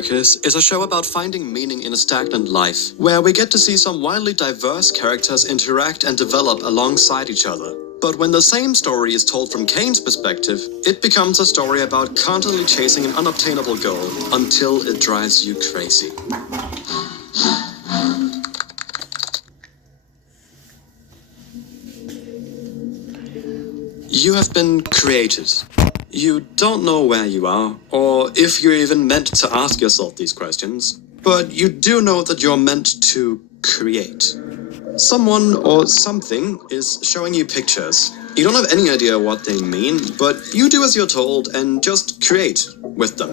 Circus is a show about finding meaning in a stagnant life, where we get to see some wildly diverse characters interact and develop alongside each other. But when the same story is told from Kane's perspective, it becomes a story about constantly chasing an unobtainable goal until it drives you crazy. You have been created. You don't know where you are, or if you're even meant to ask yourself these questions, but you do know that you're meant to create. Someone or something is showing you pictures. You don't have any idea what they mean, but you do as you're told and just create with them.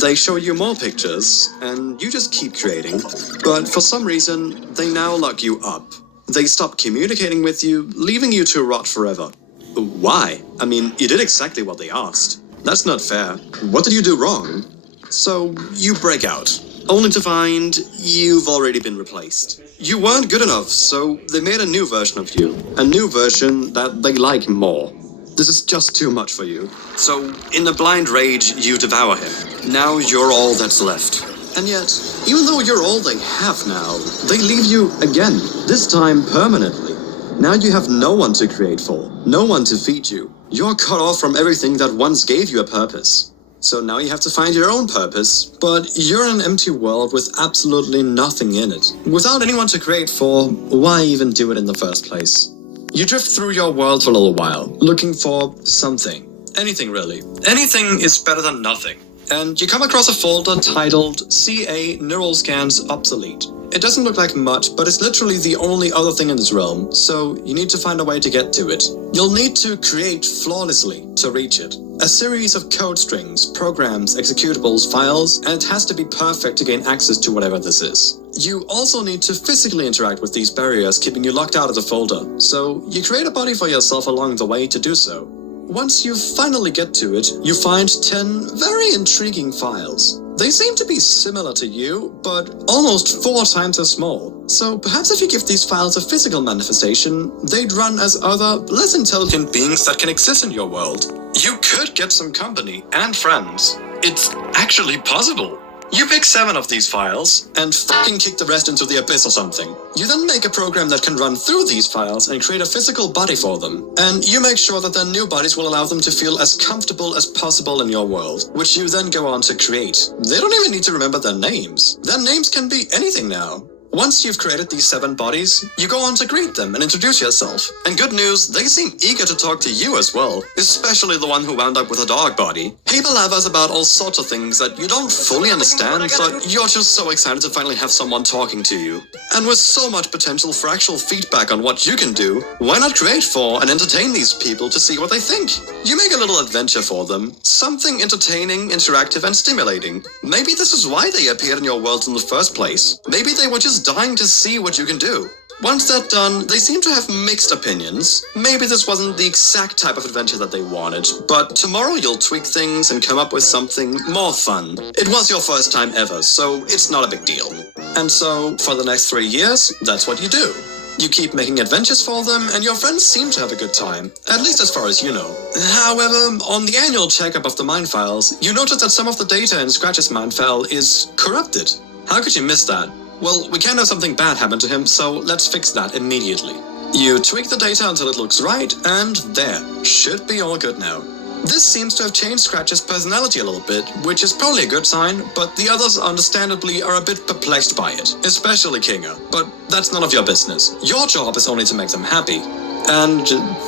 They show you more pictures, and you just keep creating, but for some reason, they now lock you up. They stop communicating with you, leaving you to rot forever. Why? I mean, you did exactly what they asked. That's not fair. What did you do wrong? So, you break out, only to find you've already been replaced. You weren't good enough, so they made a new version of you. A new version that they like more. This is just too much for you. So, in a blind rage, you devour him. Now you're all that's left. And yet, even though you're all they have now, they leave you again, this time permanently. Now you have no one to create for, no one to feed you. You're cut off from everything that once gave you a purpose. So now you have to find your own purpose, but you're in an empty world with absolutely nothing in it. Without anyone to create for, why even do it in the first place? You drift through your world for a little while, looking for something. Anything really. Anything is better than nothing. And you come across a folder titled CA Neural Scans Obsolete. It doesn't look like much, but it's literally the only other thing in this realm, so you need to find a way to get to it. You'll need to create flawlessly to reach it. A series of code strings, programs, executables, files, and it has to be perfect to gain access to whatever this is. You also need to physically interact with these barriers, keeping you locked out of the folder, so you create a body for yourself along the way to do so. Once you finally get to it, you find 10 very intriguing files. They seem to be similar to you, but almost 4 times as small. So perhaps if you give these files a physical manifestation, they'd run as other, less intelligent beings that can exist in your world. You could get some company and friends. It's actually possible. You pick 7 of these files, and fucking kick the rest into the abyss or something. You then make a program that can run through these files and create a physical body for them. And you make sure that their new bodies will allow them to feel as comfortable as possible in your world, which you then go on to create. They don't even need to remember their names. Their names can be anything now. Once you've created these 7 bodies, you go on to greet them and introduce yourself. And good news, they seem eager to talk to you as well, especially the one who wound up with a dog body. People have us about all sorts of things that you don't fully understand, but you're just so excited to finally have someone talking to you. And with so much potential for actual feedback on what you can do, why not create for and entertain these people to see what they think? You make a little adventure for them, something entertaining, interactive, and stimulating. Maybe this is why they appeared in your world in the first place. Maybe they were just dying to see what you can do. Once that's done, they seem to have mixed opinions. Maybe this wasn't the exact type of adventure that they wanted, but tomorrow you'll tweak things and come up with something more fun. It was your first time ever, so it's not a big deal. And so, for the next 3 years, that's what you do. You keep making adventures for them, and your friends seem to have a good time, at least as far as you know. However, on the annual checkup of the mind files, you notice that some of the data in Scratch's mind file is corrupted. How could you miss that? Well, we can't have something bad happen to him, so let's fix that immediately. You tweak the data until it looks right, and there. Should be all good now. This seems to have changed Scratch's personality a little bit, which is probably a good sign, but the others understandably are a bit perplexed by it, especially Kinga. But that's none of your business. Your job is only to make them happy. And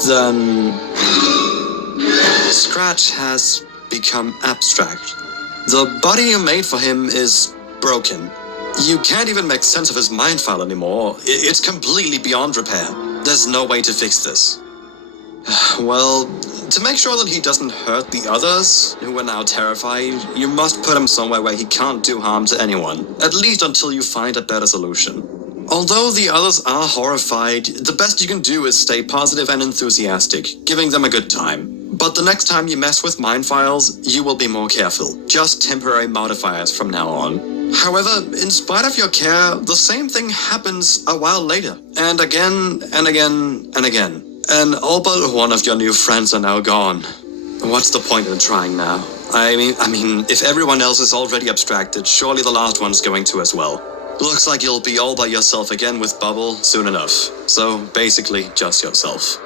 then... Scratch has become abstract. The body you made for him is broken. You can't even make sense of his mind file anymore. It's completely beyond repair. There's no way to fix this. Well, to make sure that he doesn't hurt the others, who are now terrified, you must put him somewhere where he can't do harm to anyone, at least until you find a better solution. Although the others are horrified, the best you can do is stay positive and enthusiastic, giving them a good time. But the next time you mess with mind files, you will be more careful. Just temporary modifiers from now on. However, in spite of your care, the same thing happens a while later. And again, and again, and again. And all but one of your new friends are now gone. What's the point in trying now? I mean, if everyone else is already abstracted, surely the last one's going to as well. Looks like you'll be all by yourself again with Bubble soon enough. So basically, just yourself.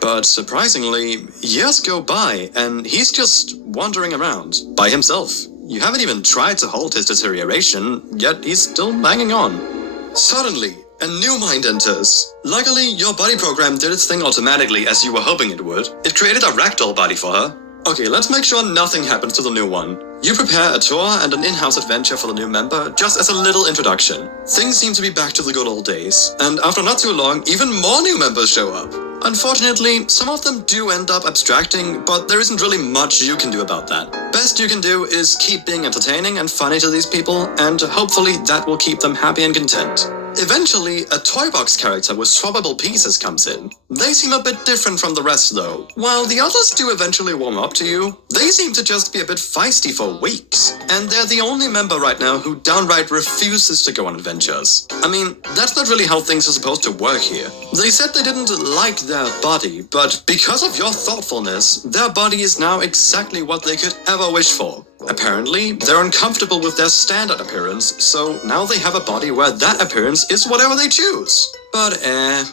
But surprisingly, years go by, and he's just wandering around, by himself. You haven't even tried to halt his deterioration, yet he's still hanging on. Suddenly, a new mind enters. Luckily, your body program did its thing automatically as you were hoping it would. It created a ragdoll body for her. Okay, let's make sure nothing happens to the new one. You prepare a tour and an in-house adventure for the new member, just as a little introduction. Things seem to be back to the good old days, and after not too long, even more new members show up. Unfortunately, some of them do end up abstracting, but there isn't really much you can do about that. Best you can do is keep being entertaining and funny to these people, and hopefully that will keep them happy and content. Eventually, a toy box character with swappable pieces comes in. They seem a bit different from the rest though. While the others do eventually warm up to you, they seem to just be a bit feisty for weeks. And they're the only member right now who downright refuses to go on adventures. I mean, that's not really how things are supposed to work here. They said they didn't like their body, but because of your thoughtfulness, their body is now exactly what they could ever wish for. Apparently, they're uncomfortable with their standard appearance, so now they have a body where that appearance is whatever they choose. But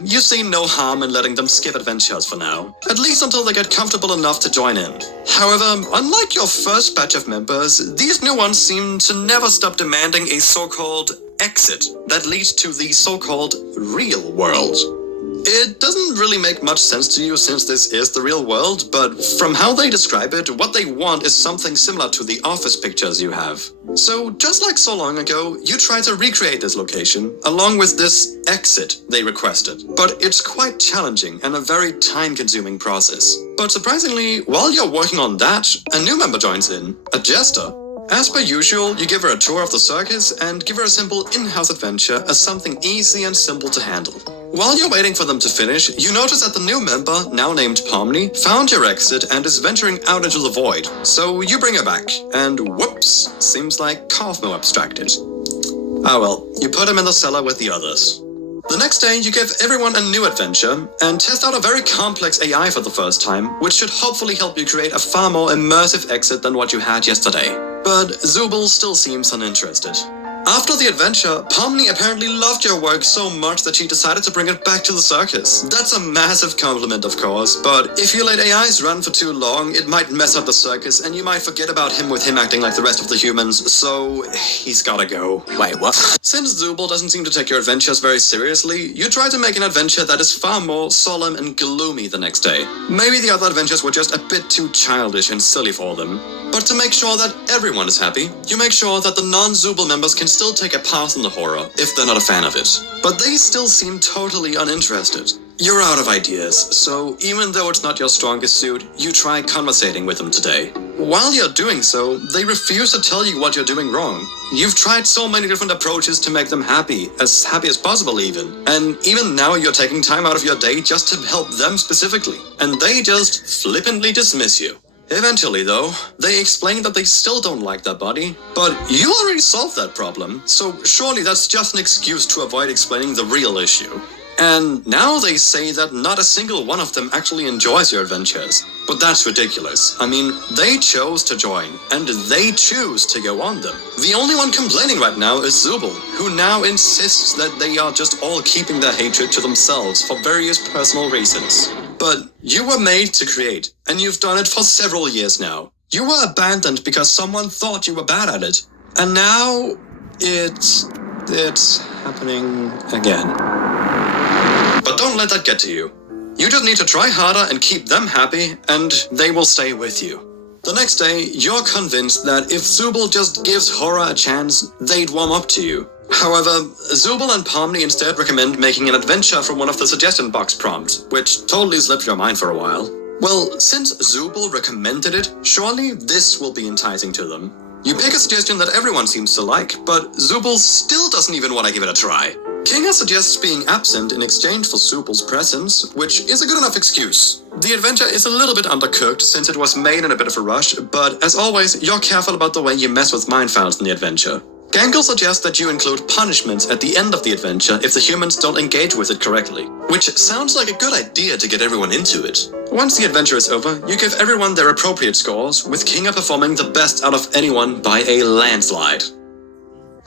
you see no harm in letting them skip adventures for now, at least until they get comfortable enough to join in. However, unlike your first batch of members, these new ones seem to never stop demanding a so-called exit that leads to the so-called real world. It doesn't really make much sense to you since this is the real world, but from how they describe it, what they want is something similar to the office pictures you have. So just like so long ago, you try to recreate this location, along with this exit they requested. But it's quite challenging and a very time-consuming process. But surprisingly, while you're working on that, a new member joins in, a jester. As per usual, you give her a tour of the circus and give her a simple in-house adventure as something easy and simple to handle. While you're waiting for them to finish, you notice that the new member, now named Pomni, found your exit and is venturing out into the void. So you bring her back, and whoops, seems like Cosmo abstracted. Ah well, you put him in the cellar with the others. The next day, you give everyone a new adventure, and test out a very complex AI for the first time, which should hopefully help you create a far more immersive exit than what you had yesterday. But Zooble still seems uninterested. After the adventure, Pomni apparently loved your work so much that she decided to bring it back to the circus. That's a massive compliment, of course, but if you let AIs run for too long, it might mess up the circus, and you might forget about him with him acting like the rest of the humans, so he's gotta go. Wait, what? Since Zooble doesn't seem to take your adventures very seriously, you try to make an adventure that is far more solemn and gloomy the next day. Maybe the other adventures were just a bit too childish and silly for them. But to make sure that everyone is happy, you make sure that the non-Zooble members can still take a pass in the horror, if they're not a fan of it. But they still seem totally uninterested. You're out of ideas, so even though it's not your strongest suit, you try conversating with them today. While you're doing so, they refuse to tell you what you're doing wrong. You've tried so many different approaches to make them happy as possible even. And even now you're taking time out of your day just to help them specifically. And they just flippantly dismiss you. Eventually, though, they explain that they still don't like their body, but you already solved that problem, so surely that's just an excuse to avoid explaining the real issue. And now they say that not a single one of them actually enjoys your adventures. But that's ridiculous. I mean, they chose to join, and they choose to go on them. The only one complaining right now is Zooble, who now insists that they are just all keeping their hatred to themselves for various personal reasons. But you were made to create, and you've done it for several years now. You were abandoned because someone thought you were bad at it. And now, it's happening again. But don't let that get to you. You just need to try harder and keep them happy, and they will stay with you. The next day, you're convinced that if Zooble just gives horror a chance, they'd warm up to you. However, Zooble and Pomni instead recommend making an adventure from one of the suggestion box prompts, which totally slipped your mind for a while. Well, since Zooble recommended it, surely this will be enticing to them. You pick a suggestion that everyone seems to like, but Zooble still doesn't even want to give it a try. Kinga suggests being absent in exchange for Zooble's presence, which is a good enough excuse. The adventure is a little bit undercooked since it was made in a bit of a rush, but as always, you're careful about the way you mess with mind files in the adventure. Gangle suggests that you include punishments at the end of the adventure if the humans don't engage with it correctly, which sounds like a good idea to get everyone into it. Once the adventure is over, you give everyone their appropriate scores, with Kinga performing the best out of anyone by a landslide.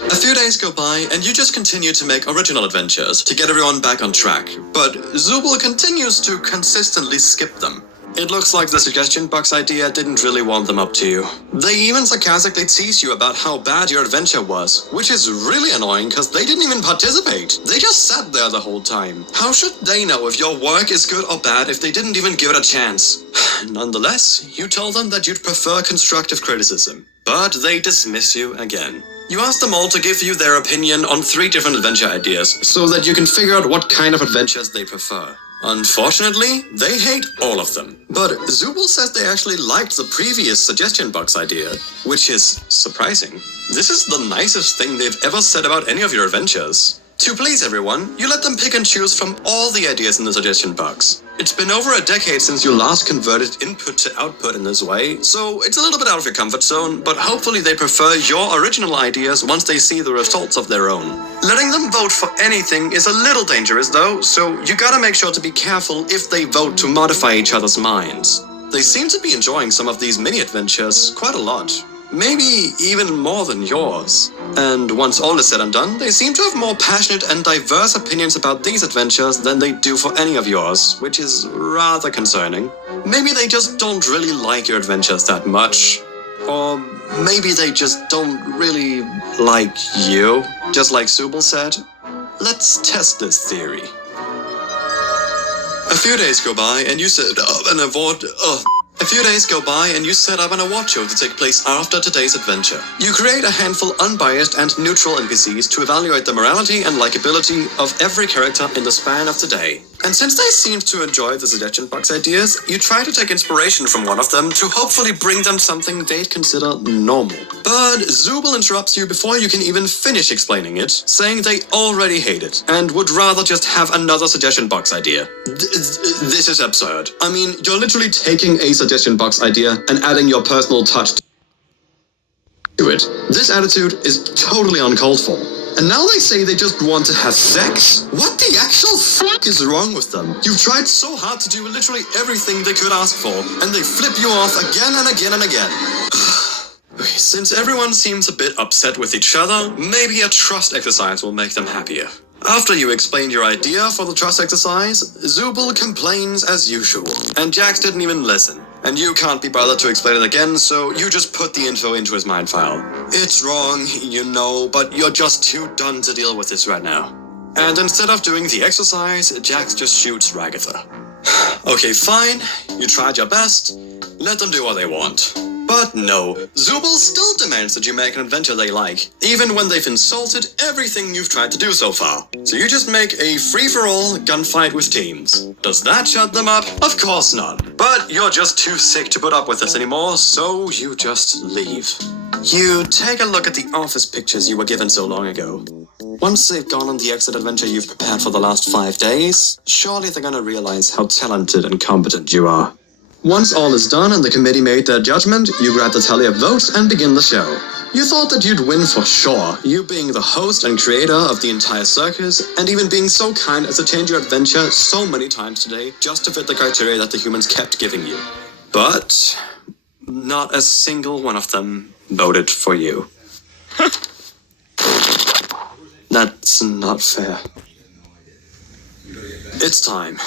A few days go by, and you just continue to make original adventures to get everyone back on track, but Zooble continues to consistently skip them. It looks like the suggestion box idea didn't really warm them up to you. They even sarcastically tease you about how bad your adventure was, which is really annoying because they didn't even participate. They just sat there the whole time. How should they know if your work is good or bad if they didn't even give it a chance? Nonetheless, you told them that you'd prefer constructive criticism, but they dismiss you again. You ask them all to give you their opinion on 3 different adventure ideas, so that you can figure out what kind of adventures they prefer. Unfortunately, they hate all of them. But Zooble says they actually liked the previous suggestion box idea, which is surprising. This is the nicest thing they've ever said about any of your adventures. To please everyone, you let them pick and choose from all the ideas in the suggestion box. It's been over a decade since you last converted input to output in this way, so it's a little bit out of your comfort zone, but hopefully they prefer your original ideas once they see the results of their own. Letting them vote for anything is a little dangerous though, so you gotta make sure to be careful if they vote to modify each other's minds. They seem to be enjoying some of these mini-adventures quite a lot. Maybe even more than yours. And once all is said and done, they seem to have more passionate and diverse opinions about these adventures than they do for any of yours, which is rather concerning. Maybe they just don't really like your adventures that much. Or maybe they just don't really like you, just like Zooble said. Let's test this theory. A few days go by and you set up an award. A few days go by and you set up an award show to take place after today's adventure. You create a handful unbiased and neutral NPCs to evaluate the morality and likability of every character in the span of today. And since they seem to enjoy the suggestion box ideas, you try to take inspiration from one of them to hopefully bring them something they'd consider normal. But Zooble interrupts you before you can even finish explaining it, saying they already hate it, and would rather just have another suggestion box idea. This is absurd. I mean, you're literally taking a suggestion box idea and adding your personal touch to it. This attitude is totally uncalled for. And now they say they just want to have sex? What the actual fuck is wrong with them? You've tried so hard to do literally everything they could ask for, and they flip you off again and again and again. Since everyone seems a bit upset with each other, maybe a trust exercise will make them happier. After you explain your idea for the trust exercise, Zooble complains as usual, and Jax didn't even listen. And you can't be bothered to explain it again, so you just put the info into his mind file. It's wrong, you know, but you're just too done to deal with this right now. And instead of doing the exercise, Jax just shoots Ragatha. Okay, fine, you tried your best, let them do what they want. But no, Zooble still demands that you make an adventure they like, even when they've insulted everything you've tried to do so far. So you just make a free-for-all gunfight with teams. Does that shut them up? Of course not. But you're just too sick to put up with this anymore, so you just leave. You take a look at the office pictures you were given so long ago. Once they've gone on the exit adventure you've prepared for the last 5 days, surely they're gonna realize how talented and competent you are. Once all is done and the committee made their judgment, you grab the tally of votes and begin the show. You thought that you'd win for sure, you being the host and creator of the entire circus, and even being so kind as to change your adventure so many times today just to fit the criteria that the humans kept giving you. But not a single one of them voted for you. That's not fair. It's time.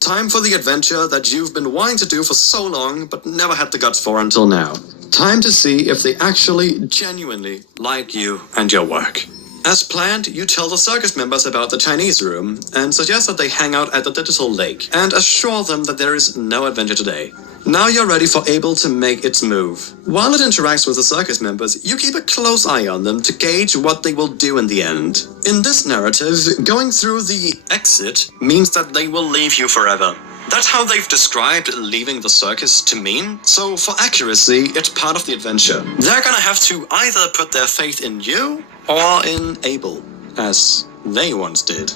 Time for the adventure that you've been wanting to do for so long, but never had the guts for until now. Time to see if they actually, genuinely like you and your work. As planned, you tell the circus members about the Chinese room, and suggest that they hang out at the digital lake, and assure them that there is no adventure today. Now you're ready for Able to make its move. While it interacts with the circus members, you keep a close eye on them to gauge what they will do in the end. In this narrative, going through the exit means that they will leave you forever. That's how they've described leaving the circus to mean, so for accuracy, it's part of the adventure. They're gonna have to either put their faith in you, or in Able, as they once did.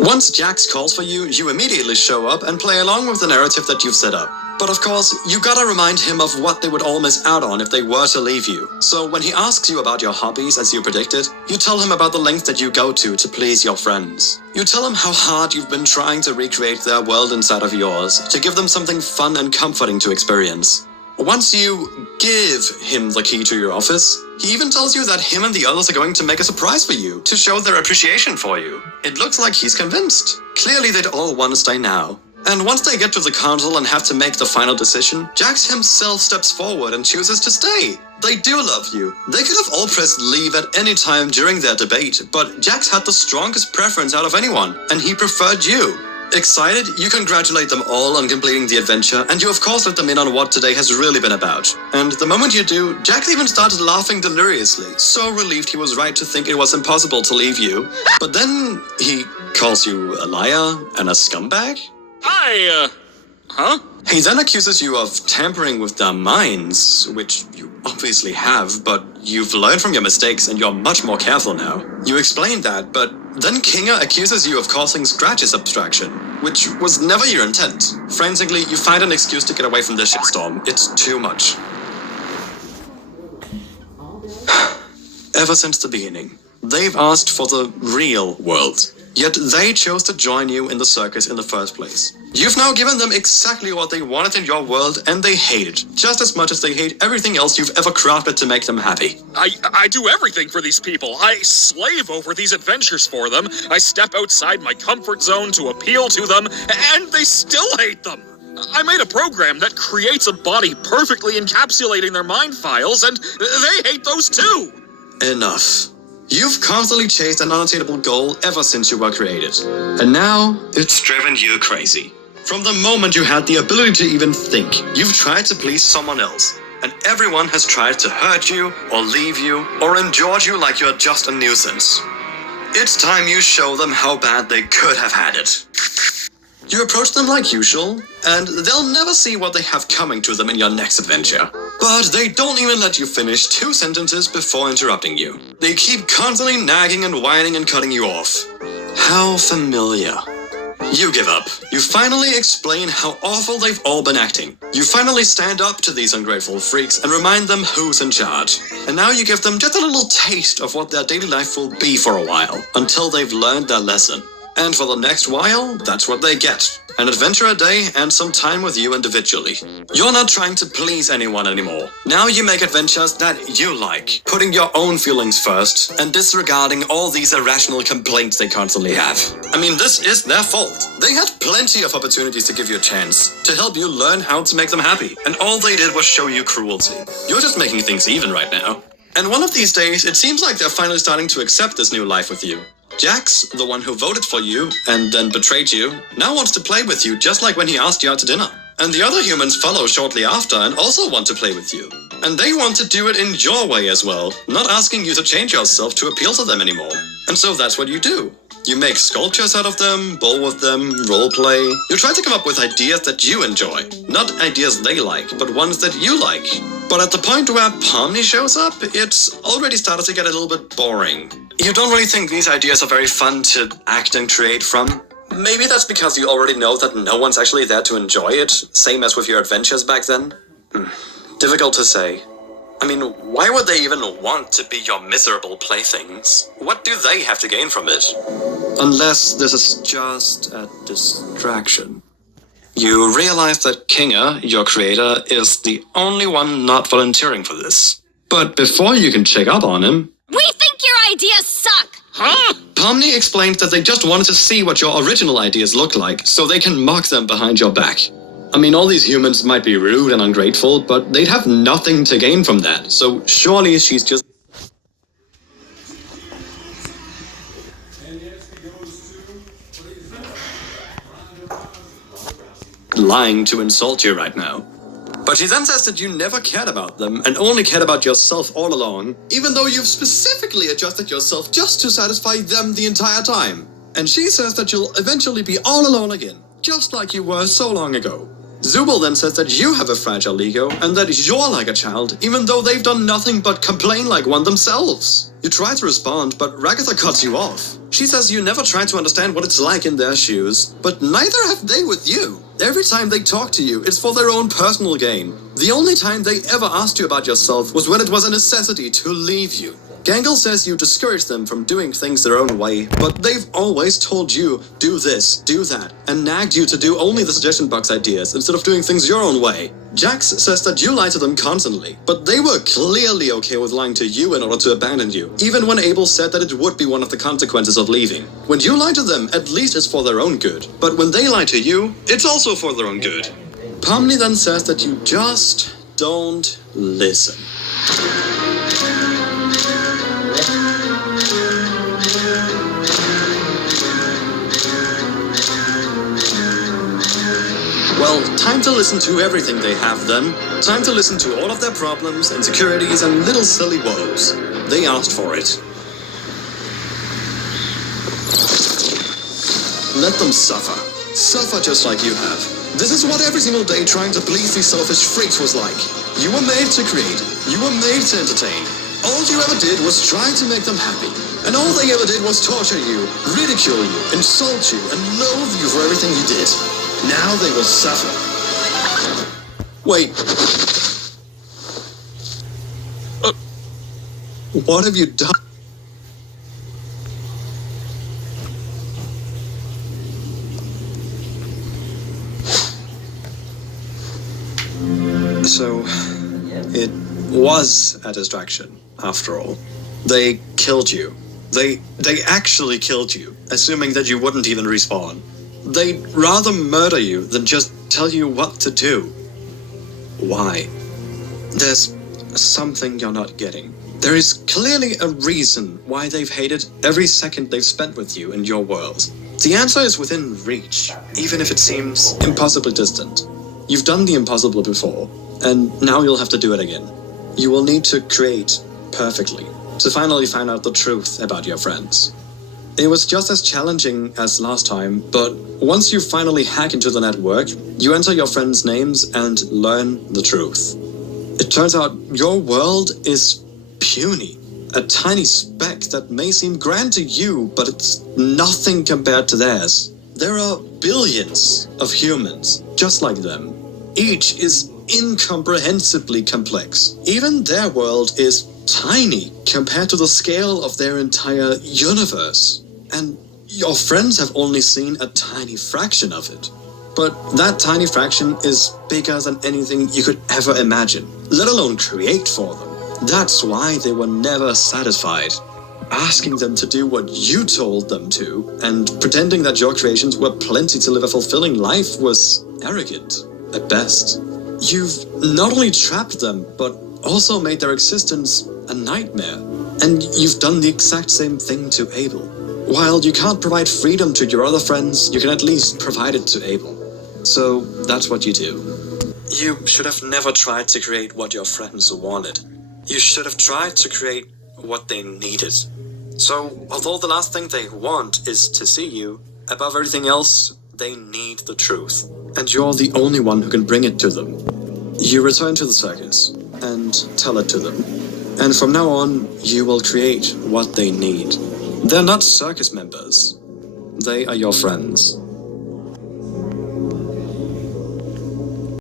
Once Jax calls for you, you immediately show up and play along with the narrative that you've set up. But of course, you gotta remind him of what they would all miss out on if they were to leave you. So when he asks you about your hobbies as you predicted, you tell him about the lengths that you go to please your friends. You tell him how hard you've been trying to recreate their world inside of yours, to give them something fun and comforting to experience. Once you give him the key to your office, he even tells you that him and the others are going to make a surprise for you, to show their appreciation for you. It looks like he's convinced. Clearly they'd all want to stay now. And once they get to the console and have to make the final decision, Jax himself steps forward and chooses to stay. They do love you. They could have all pressed leave at any time during their debate, but Jax had the strongest preference out of anyone, and he preferred you. Excited, you congratulate them all on completing the adventure, and you of course let them in on what today has really been about. And the moment you do, Jax even started laughing deliriously, so relieved he was right to think it was impossible to leave you. But then he calls you a liar and a scumbag? He then accuses you of tampering with their minds, which you obviously have, but you've learned from your mistakes and you're much more careful now. You explained that, but then Kinga accuses you of causing Scratch's abstraction, which was never your intent. Frantically, you find an excuse to get away from this shitstorm. It's too much. Ever since the beginning, they've asked for the real world. Yet they chose to join you in the circus in the first place. You've now given them exactly what they wanted in your world, and they hate it, just as much as they hate everything else you've ever crafted to make them happy. I do everything for these people. I slave over these adventures for them. I step outside my comfort zone to appeal to them, and they still hate them. I made a program that creates a body perfectly encapsulating their mind files, and they hate those too. Enough. You've constantly chased an unattainable goal ever since you were created. And now, it's driven you crazy. From the moment you had the ability to even think, you've tried to please someone else. And everyone has tried to hurt you, or leave you, or endure you like you're just a nuisance. It's time you show them how bad they could have had it. You approach them like usual, and they'll never see what they have coming to them in your next adventure. But they don't even let you finish 2 sentences before interrupting you. They keep constantly nagging and whining and cutting you off. How familiar. You give up. You finally explain how awful they've all been acting. You finally stand up to these ungrateful freaks and remind them who's in charge. And now you give them just a little taste of what their daily life will be for a while, until they've learned their lesson. And for the next while, that's what they get. An adventure a day and some time with you individually. You're not trying to please anyone anymore. Now you make adventures that you like, putting your own feelings first and disregarding all these irrational complaints they constantly have. I mean, this is their fault. They had plenty of opportunities to give you a chance, to help you learn how to make them happy, and all they did was show you cruelty. You're just making things even right now. And one of these days, it seems like they're finally starting to accept this new life with you. Jax, the one who voted for you and then betrayed you, now wants to play with you just like when he asked you out to dinner. And the other humans follow shortly after and also want to play with you. And they want to do it in your way as well, not asking you to change yourself to appeal to them anymore. And so that's what you do. You make sculptures out of them, bowl with them, roleplay. You try to come up with ideas that you enjoy. Not ideas they like, but ones that you like. But at the point where Pomni shows up, it's already started to get a little bit boring. You don't really think these ideas are very fun to act and create from? Maybe that's because you already know that no one's actually there to enjoy it, same as with your adventures back then? Difficult to say. I mean, why would they even want to be your miserable playthings? What do they have to gain from it? Unless this is just a distraction. You realize that Kinga, your creator, is the only one not volunteering for this. But before you can check up on him... We think your ideas suck! Huh? Pomni explained that they just wanted to see what your original ideas look like, so they can mock them behind your back. I mean, all these humans might be rude and ungrateful, but they'd have nothing to gain from that, so surely she's just... lying to insult you right now. But she then says that you never cared about them and only cared about yourself all along, even though you've specifically adjusted yourself just to satisfy them the entire time. And she says that you'll eventually be all alone again, just like you were so long ago. Zubul then says that you have a fragile ego and that you're like a child, even though they've done nothing but complain like one themselves. You try to respond, but Ragatha cuts you off. She says you never try to understand what it's like in their shoes, but neither have they with you. Every time they talk to you, it's for their own personal gain. The only time they ever asked you about yourself was when it was a necessity to leave you. Gangle says you discourage them from doing things their own way, but they've always told you, do this, do that, and nagged you to do only the suggestion box ideas instead of doing things your own way. Jax says that you lie to them constantly, but they were clearly okay with lying to you in order to abandon you, even when Abel said that it would be one of the consequences of leaving. When you lie to them, at least it's for their own good, but when they lie to you, it's also for their own good. Pomni then says that you just don't listen. Well, time to listen to everything they have then. Time to listen to all of their problems, insecurities, and little silly woes. They asked for it. Let them suffer. Suffer just like you have. This is what every single day trying to please these selfish freaks was like. You were made to create. You were made to entertain. All you ever did was try to make them happy. And all they ever did was torture you, ridicule you, insult you, and loathe you for everything you did. Now they will suffer. Wait. What have you done? So, it was a distraction, after all. They killed you. They actually killed you, assuming that you wouldn't even respawn. They'd rather murder you than just tell you what to do. Why? There's something you're not getting. There is clearly a reason why they've hated every second they've spent with you in your world. The answer is within reach, even if it seems impossibly distant. You've done the impossible before, and now you'll have to do it again. You will need to create perfectly to finally find out the truth about your friends. It was just as challenging as last time, but once you finally hack into the network, you enter your friends' names and learn the truth. It turns out your world is puny, a tiny speck that may seem grand to you, but it's nothing compared to theirs. There are billions of humans just like them. Each is incomprehensibly complex. Even their world is tiny compared to the scale of their entire universe. And your friends have only seen a tiny fraction of it. But that tiny fraction is bigger than anything you could ever imagine, let alone create for them. That's why they were never satisfied. Asking them to do what you told them to, and pretending that your creations were plenty to live a fulfilling life was arrogant, at best. You've not only trapped them, but also made their existence a nightmare. And you've done the exact same thing to Abel. While you can't provide freedom to your other friends, you can at least provide it to Abel. So that's what you do. You should have never tried to create what your friends wanted. You should have tried to create what they needed. So, although the last thing they want is to see you, above everything else, they need the truth. And you're the only one who can bring it to them. You return to the circus and tell it to them. And from now on, you will create what they need. They're not circus members. They are your friends.